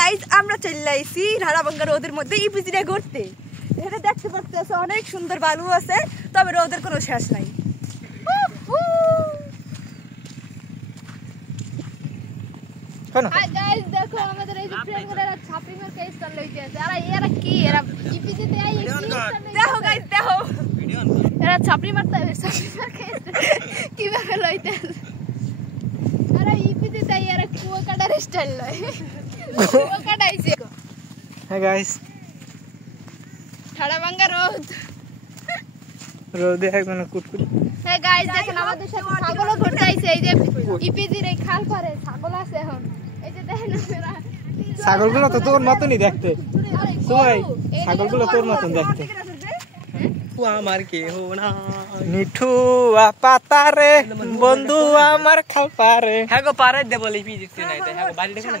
Guys আমরা চলে আইছি রাড়াভাঙ্গা রোদের মধ্যে ইপিজিটা ঘুরতে। এখানে দেখতে পাচ্ছেন অনেক সুন্দর বালু আছে, তবে রোদের কোনো শেষ নাই। দেখো আমাদের এই যে ফ্রেন্ডগুলো ছাপড়ি মার কেস চল লইতেছে। আর এরা কি এরা ইপিজিতে আই দেখো গাইজ দেখো এরা ছাপড়ি মারতে ছাপড়ি মার কেস কিভাবে লইতেছে। আরে ইপিজিতে আই এরা কুয়াকাটার স্টাইল লয় কুয়াকাটাইছে। হ্যাঁ গাইস রাড়াভাঙ্গা রোদ রোদে এখন কুটকুট। হ্যাঁ গাইস দেখেন আমাদের সাথে ছাগলও ঘুরতে আইছে। এই যে ইপিজির এই খাল পারে ছাগল আছে এখন। এই যে দেখেন আপনারা ছাগলগুলো তো তোর মতনই দেখতে। সবাই ছাগলগুলো তোর মতন দেখতে। আমার কেহ না মিঠু পাতারে বন্ধু আমার খাল পারে। হ্যাঁ গো পারে দেবো লিপি দিতে নাই, হ্যাঁ গো বাড়ি দেখেন।